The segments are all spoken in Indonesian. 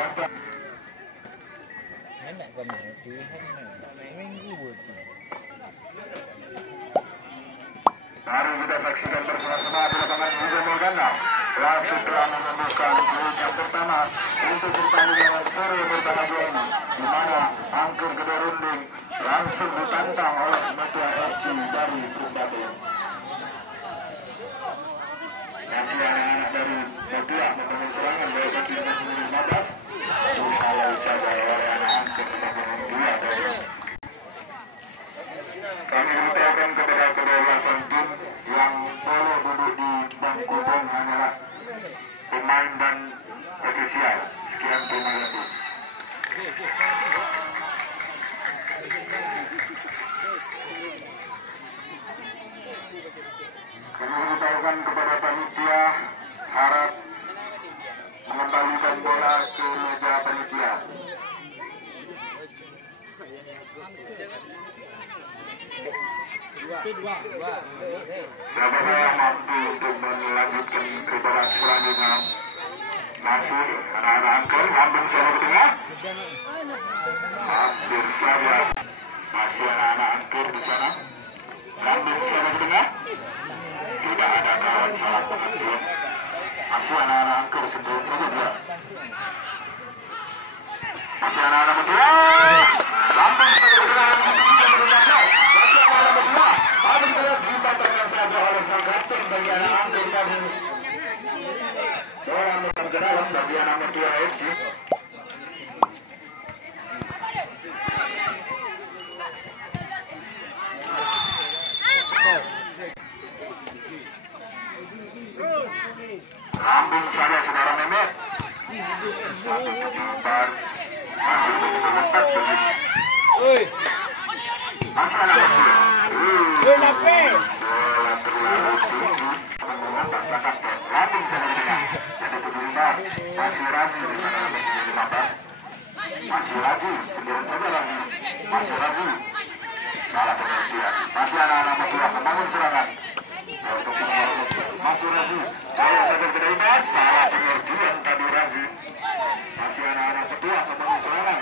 Mari kita saksikan bersama-sama di lapangan Hidul Ganda. Wasit telah menemukan peluit yang pertama untuk pertandingan sore pertama ini, di mana angker kedua runding langsung ditantang oleh Metua FC dari Trubate. Masih anak-anak dari Metua membangun serangan dari kaki nomor 15. Kalau saja oleh anak angker nomor 2 tadi. Kami beritahukan kepada kedua tim yang boleh duduk di bangku pun hanyalah pemain dan ofisial. Sekian, terima kasih. Kami beritahukan kepada panitia harap mengembalikan bola ke meja panitia. Siapa yang mampu untuk melanjutkan peribadatan selanjutnya? Masih anak-anak angker, lambung saja ke tengah. Hampir saja. Masih anak-anak angker di sana. Lambung saja ke tengah. Tidak ada kawan salah pengatur. Masih anak-anak angker sebelum saja dia. Masih anak-anak berdua. Lambung saja ke tengah. Masih anak-anak berdua. Ada kita dibatalkan saja oleh sang kapten bagi anak angker tadi. Bola menuju ke dalam bagi anak Metua FC. Lambung saja saudara Mehmet. Satu kejutan. Masih begitu letak bagi. Masih anak Metua. Bola terlalu tinggi. Mengatas sang kapten. Lambung saja di tengah. Jadi 75. Masih Razi di sana nomor 15. Masih Razi. Sendirian saja Razi. Masih Razi. Salah pengertian. Masih anak-anak Metua membangun serangan. Untuk masih Razi. Jaya saja ke depan. Salah pengertian tadi Razi. Masih anak-anak Metua membangun serangan.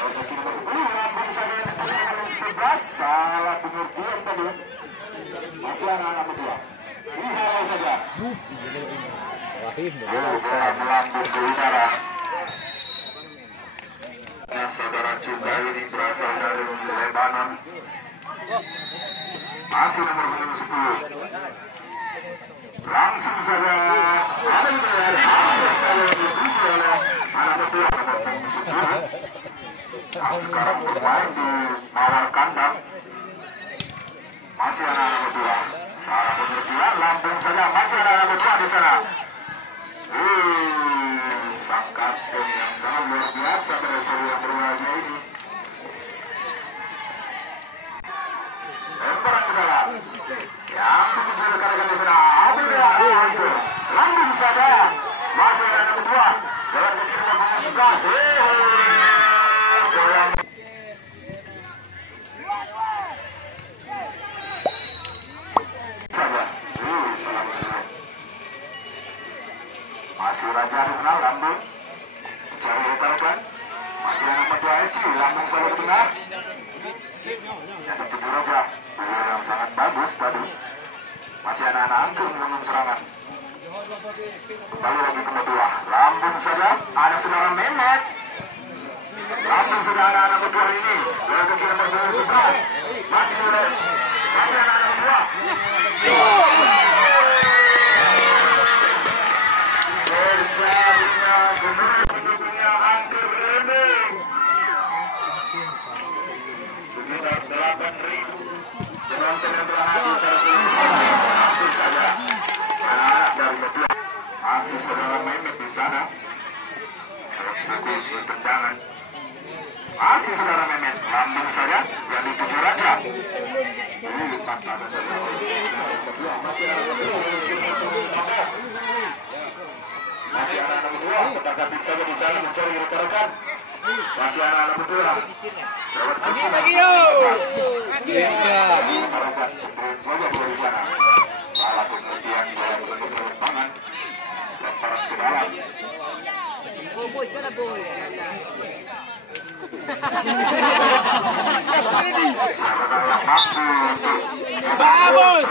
Untuk nomor 10. Lambung saja di nomor 11. Salah pengertian tadi. Masih anak-anak Metua. Dihalau saja. Bola melambung ke udara. Saudara juga ini berasal dari Lebanon. Masih nomor 10. Langsung saja. Ada yang saya dituju oleh anak Metua nomor 10. Sekarang bermain di Mawar Kandang. Masih anak-anak Metua. Salah pengertian, lambung saja. Masih anak-anak Metua di sana. Sang kapten yang sangat luar biasa pada seri yang berbahagia ini. Lemparan ke dalam. Yang dituju rekan-rekan di sana. Lambung saja. Masih anak-anak Metua. Jalan ke kiri nomor 11. Masih Raja di sana, lambung cari rekan-rekan. Masih anak Metua FC, lambung saja ke tengah. Yang dituju Raja, yang sangat bagus tadi. Masih anak-anak angker membangun serangan. Kembali lagi ke Metua, lambung saja. Ada saudara Mehmet. Lambung saja anak-anak Metua ini. Lalu ke kiri nomor 11. Masih anak-anak Metua. Pendukungnya angker rendeng sekitar 8.000 penonton yang telah hadir pada hampir saja anak-anak dari Metua. Masih saudara Mehmet di sana. Eksekusi tendangan. Masih saudara Mehmet. Lambung saja yang dituju Raja. Masih anak-anak Metua, ketak-ketik saja di sana mencari rekan-rekan. Masih anak-anak Metua. Lagi yuk. Sebelum saja dari sana. Salah pengertian dalam bentuk lemparan. Lemparan ke dalam. Vamos!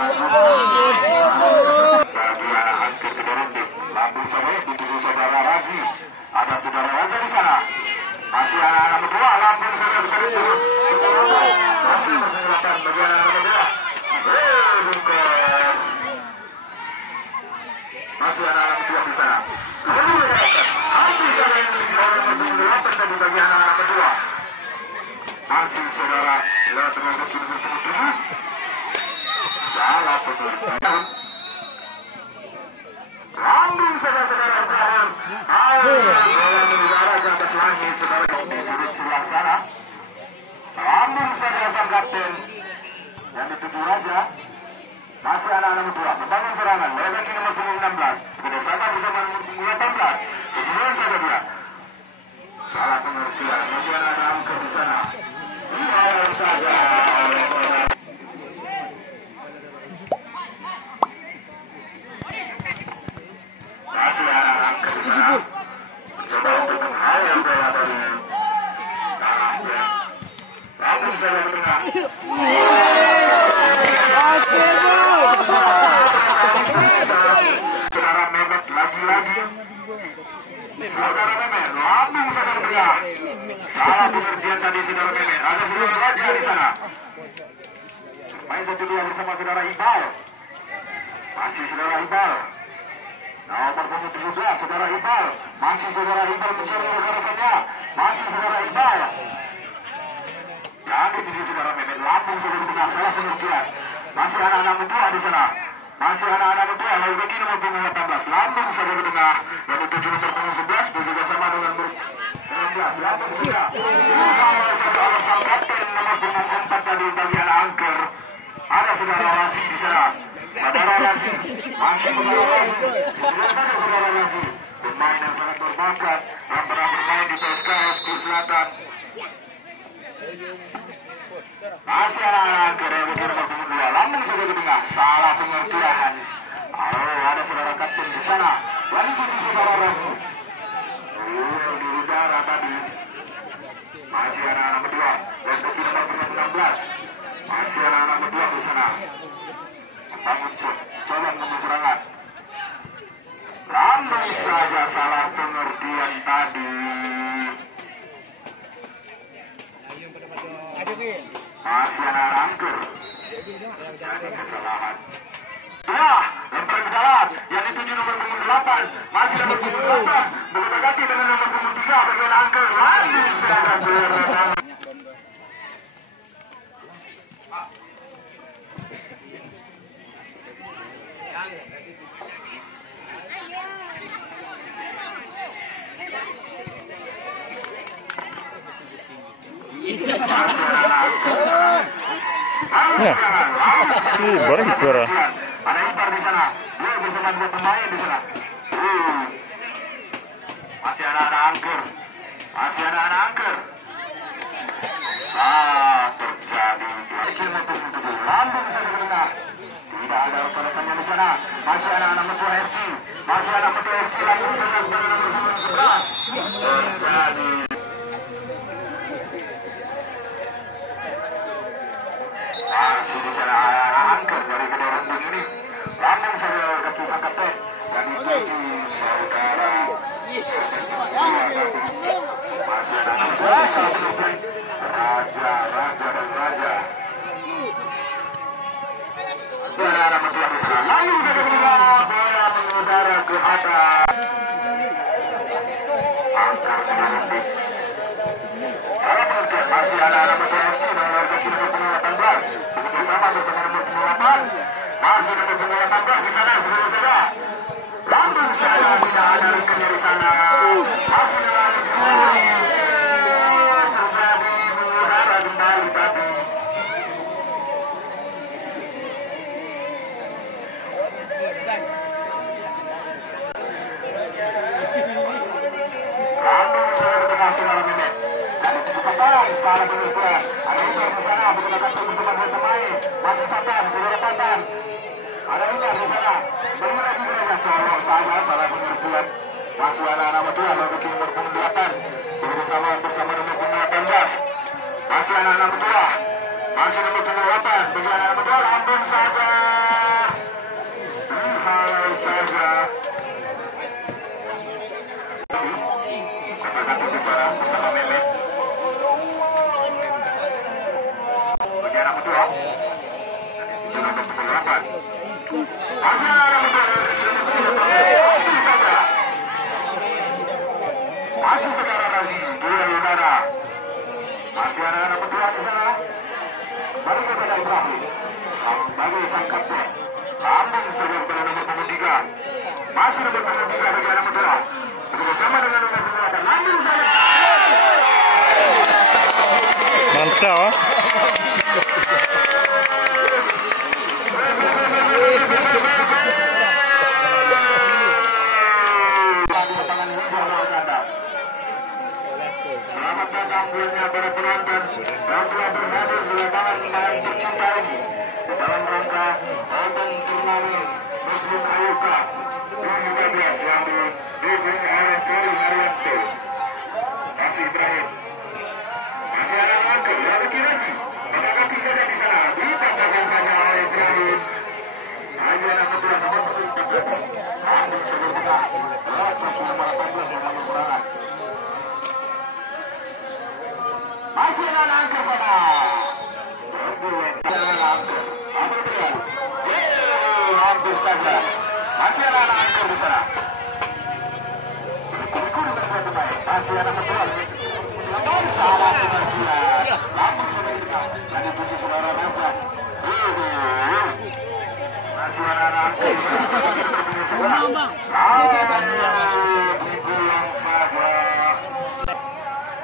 Bagi anak angker Kedorende, lambung saya dituju saudara Razi. Ada saudara Raza di sana. Masih anak-anak berdua, lambung saya dituju. Masih berkekuatan bagi anak-anak berdua. Bukan. Masih anak-anak berdua di sana. Lalu berkekuatan. Hati saya yang orang berdua tadi bagi anak-anak berdua. Masih saudara lewat tenaga kiri bertemu. Salah betul. Lambung saudara-saudara Ibrahim. Ayo, bola mengudara ke atas langit saudara di sudut sebelah sana. Lambung saudara sang kapten yang dituju Raja. Masih anak-anak berdua membangun serangan. Mereka kini nomor punggung 16. Bersama bersama nomor punggung 18. Kemudian saja dia. Salah pengertian. Masih anak-anak angker di sana. Ayo saja. Masih anak-anak angker di sana. Mencoba untuk menghayal bola dari tangannya. Lambung saja ke tengah. Saudara Mehmet lagi-lagi. Saudara Mehmet, lambung saudara tengah. Salah pengertian tadi saudara Mehmet. Ada saudara Raja di sana. Main 1-2 bersama saudara Iqbal. Masih saudara Iqbal. Nomor punggung 17 saudara Iqbal. Masih saudara Iqbal mencari rekan-rekannya. Masih saudara Iqbal. Jadi tujuh saudara Mehmet, lambung saudara tengah. Salah pengertian. Masih anak-anak berdua di sana. Masih anak-anak berdua. Lalu bagi nomor punggung 18. Lambung saudara tengah. Dan tujuh nomor punggung 11. Bejuga sama dengan nomor 16. Lambung sudah. Saudara sang kapten nomor punggung 4 tadi bagi anak angker. Ada saudara Razi di sana. Saudara Razi. Masih saudara Razi. Sebelum saja saudara Razi. Pemain yang sangat berbakat. Yang pernah bermain di PSKS Kul Selatan. Masih anak-anak angker yang nomor punggung 2. Lambung saja ke tengah. Salah pengertian. Ada saudara kapten di sana. Lalu tujuh saudara Razi. Di udara tadi. Masih anak-anak berdua. Dan bagi nomor punggung 16. Masih anak-anak berdua di sana. Membangun coba membangun serangan. Lambung saja salah pengertian tadi. Masih anak-anak angker. Jadi kesalahan. Lempar ke dalam. Yang dituju nomor punggung 8. Masih nomor punggung 8. Begitu ganti dengan nomor punggung 3. Bagi anak angker. Lambung saja kehilangan. Barang juara. Ada Iqbal di sana. Dia bersama dua pemain di sana. Masih anak-anak angker. Masih anak-anak angker. Terjadi. Lambung saja ke tengah. Tidak ada rekan-rekannya di sana. Masih anak-anak Metua FC. Masih anak Metua FC. Lambung saja kepada nomor punggung 11. Terjadi. Masih di sana angker dari Kedorende ini. Lambung saja kaki sang kapten yang dituju saudara. Masih ada anak salah pengertian. Raja dan Raja. Anak-anak berdua di sana. Lalu saja keluar bola mengudara ke atas. Angker Kedorende. Salah pengertian. Masih anak-anak berdua FC nomor kaki nomor 18. Bersama nomor 8. Masih nomor 18 di sana sebenarnya saja. Lambung saya tidak ada rekannya di sana. Masih dalam terjadi mengudara kembali tadi. Lambung saya di tengah saudara Mehmet. Ada tujuh kapal, salah pengertian. Ada Iqbal di sana, berkata bersama dua pemain. Masih Patan, saudara Patan. Ada Iqbal di sana. Beri lagi mereka colok saja, salah pengertian. Masih anak-anak muda lalu ke nomor 8 bersama nomor 18. Masih anak-anak muda, masih nomor 8 bagi anak-anak muda, langsung saja hal saja kata-kata bicara bersama Mehmet bagi anak muda itu nomor 8. Masih anak-anak muda masih saudara Razi dua udara, masih anak-anak berdua di sana. Baru kepada Ibrahim sebagai sang kapten, lambung sebelum pada nomor 3, masih nomor 3 bagi anak berdua bersama dengan nomor 2 dan lambung saya. Mantap. Selamat datang buatnya para penonton yang telah berhadir di lapangan main tercinta ini dalam rangka nonton turnamen Muslim AYK U15 yang dipimpin oleh Kari Haryanto, masih Ibrahim, masih ada Angkel, ada Kirazi, ada saja di sana, dipatahkan saja oleh Ibrahim. Hanya anak kedua nomor 1 ambil sebelum tengah, kaki nomor 18 yang ambil serangan. Masih ada Angker sana. Hampir saja. Masih ada Angker di sana. Masih ada betul. Salah pengertian. Lambung sudah dekat. Dan itu saudara Rafa. Masih ada Angker. Yang saja.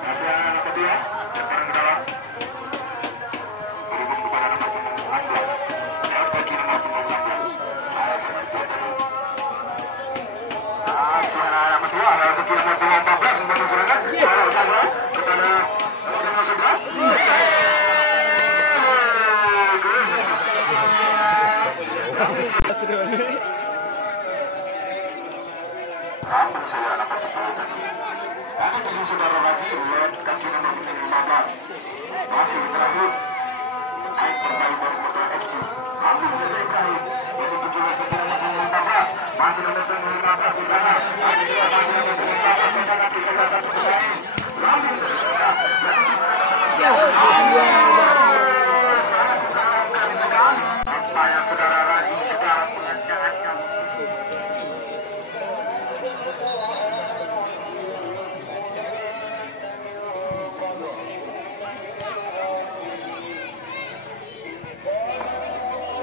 Masih ada anak ketiga. Lambung saja anak tersebut tadi. Ada tujuh saudara Razi melihat kaki nomor 15. Masih terakhir. Naik terbaik dari saudara FC. Lambung saja Ibrahim. Ini tujuh saudara nomor 15. Masih nomor 15 di sana. Masih nomor 15 saudara di salah satu pemain. Lambung saja. Sangat disayangkan sekali. Apa yang saudara Razi sudah mengancam-ancam.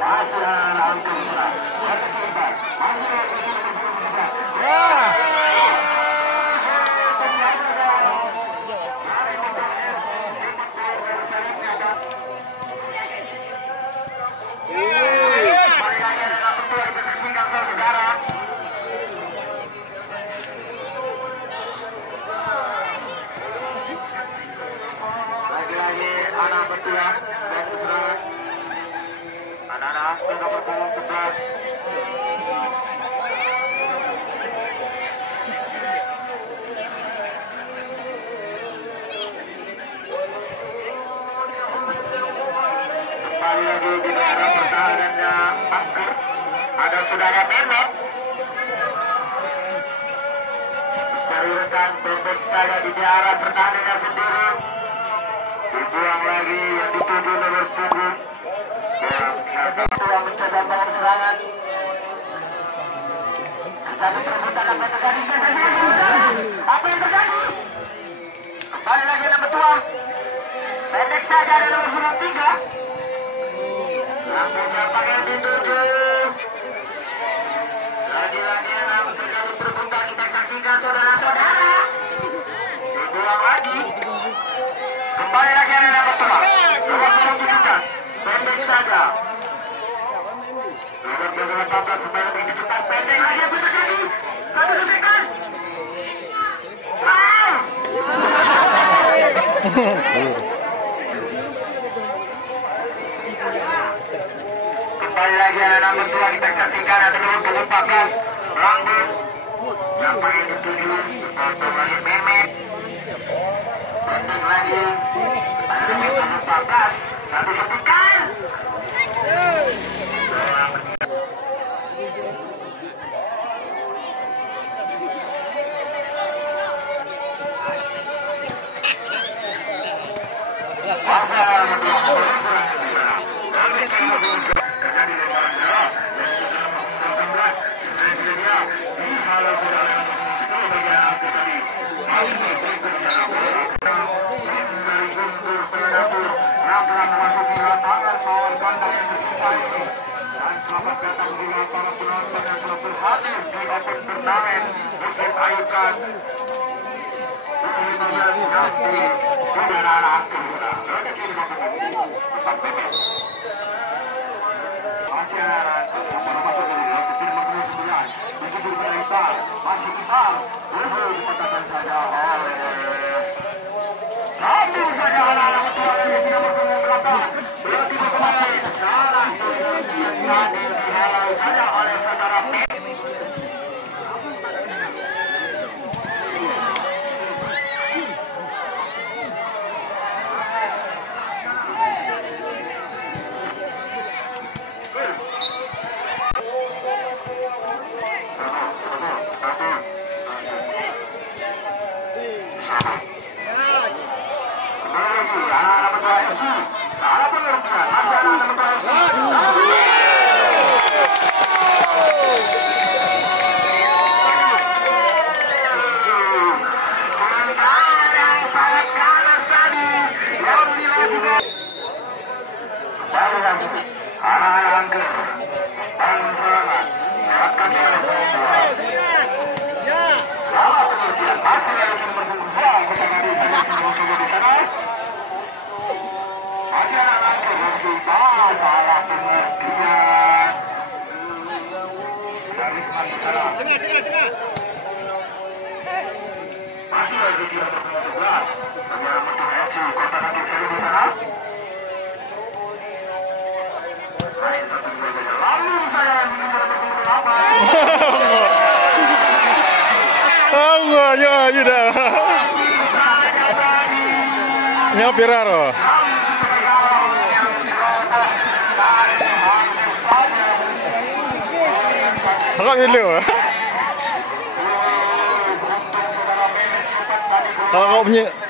Masih ada Angker di sana. Masih Iqbal. Masih lagi-lagi anak betua dan serangan. Anak-anak nomor 11. Kembali lagi di daerah pertahanannya Angker. Ada saudara Mehmet. Mencari rekan pendek saja di daerah pertahanannya sendiri. Dibuang lagi yang dituju nomor 7. Yang mencoba membangun serangan. Mencari perebutan apa yang terjadi? Apa yang terjadi? Kembali lagi nomor 2. Pendek saja ada nomor 3. Langsung siapa yang dituju? Lagi-lagi yang terjadi perebutan kita saksikan saudara-saudara. Dibuang lagi. Kembali lagi ada nomor 2. Nomor 17. Pendek saja. Nomor 18 kembali begitu cepat. Pendek lagi apa terjadi? Satu suntikan. Kembali lagi ada nomor 2 kita saksikan ada nomor 14 Ranggu Siapa yang ketujuh? Potong lagi Mehmet. Potong lagi. Ada nomor 14. Satu setikan. Selamat datang juga para penonton yang telah berhadir di Open Turnamen Muslim Ayukan 2015 nanti udara Anggora. Masih anak-anak para masuk dulu ya, ke tim 19 begitu berita masih kita dipatahkan saja oleh satu saja anak-anak ketua yang tidak bertemu belakang berarti berkembali salah yang tadi dihalau saja oleh saudara P. Salah pengertian, masih anak-anak ketua salah pengertian. Masih lagi di atas 11. Bagaimana bentuk FC Kota Kaki saja di sana. Main satu gol saja. Lalu saya menuju bertemu berapa? Enggak, ya, sudah. Nyapiraro. Agak dulu.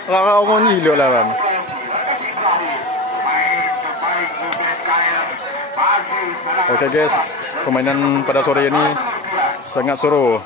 Kakak omong dulu lah bang. Oke guys, permainan pada sore ini sangat seru.